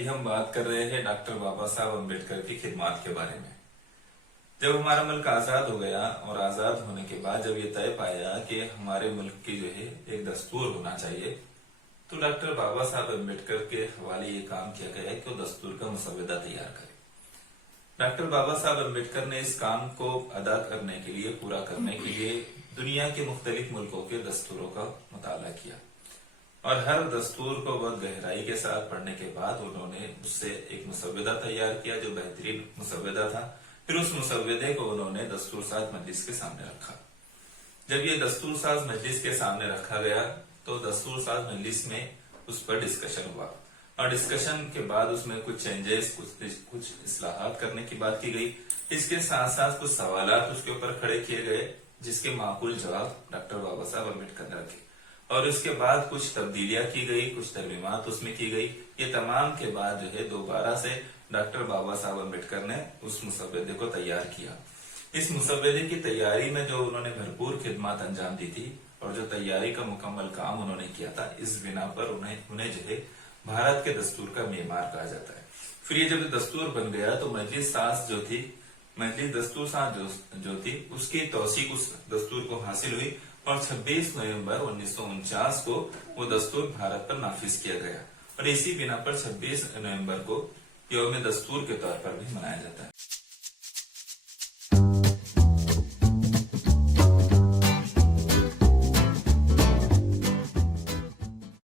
ابھی ہم بات کر رہے ہیں ڈاکٹر بابا صاحب امبیڈکر کی خدمات کے بارے میں۔ جب ہمارا ملک آزاد ہو گیا اور آزاد ہونے کے بعد جب یہ طے پایا کہ ہمارے ملک کی جو ہے ایک دستور ہونا چاہیے، تو ڈاکٹر بابا صاحب امبیڈکر کے حوالے یہ کام کیا گیا ہے کہ وہ دستور کا مسودہ تیار کرے۔ ڈاکٹر بابا صاحب امبیڈکر نے اس کام کو ادا کرنے کے لیے، پورا کرنے کے لیے دنیا کے مختلف ملکوں کے دستوروں کا مطالعہ کیا اور ہر دستور کو بہت گہرائی کے ساتھ پڑھنے کے بعد انہوں نے اس سے ایک مسودہ تیار کیا جو بہترین مسودہ تھا۔ پھر اس مسودے کو انہوں نے دستور ساز مجلس کے سامنے رکھا۔ جب یہ دستور ساز مجلس کے سامنے رکھا گیا تو دستور ساز مجلس میں اس پر ڈسکشن ہوا اور ڈسکشن کے بعد اس میں کچھ چینجز، کچھ اصلاحات کرنے کی بات کی گئی۔ اس کے ساتھ ساتھ کچھ سوالات اس کے اوپر کھڑے کیے گئے جس کے معقول جواب ڈاکٹر بابا صاحب امبیڈکر نے رکھے اور اس کے بعد کچھ تبدیلیاں کی گئی، کچھ ترمیمات اس میں کی گئی۔ یہ تمام کے بعد جو ہے دوبارہ سے ڈاکٹر بابا صاحب امبیڈکر نے اس مسودے کو تیار کیا۔ اس مسودے کی تیاری میں جو انہوں نے بھرپور خدمات انجام دی تھی اور جو تیاری کا مکمل کام انہوں نے کیا تھا، اس بنا پر انہیں جو ہے بھارت کے دستور کا معمار کہا جاتا ہے۔ پھر یہ جب دستور بن گیا تو مجلس ساز جو تھی، مجلس دستور ساز جو تھی، اس کی توثیق اس دستور کو حاصل ہوئی اور 26 نومبر 1949 کو وہ دستور بھارت پر نافذ کیا گیا اور اسی بنا پر 26 نومبر کو یوم دستور کے طور پر بھی منایا جاتا ہے۔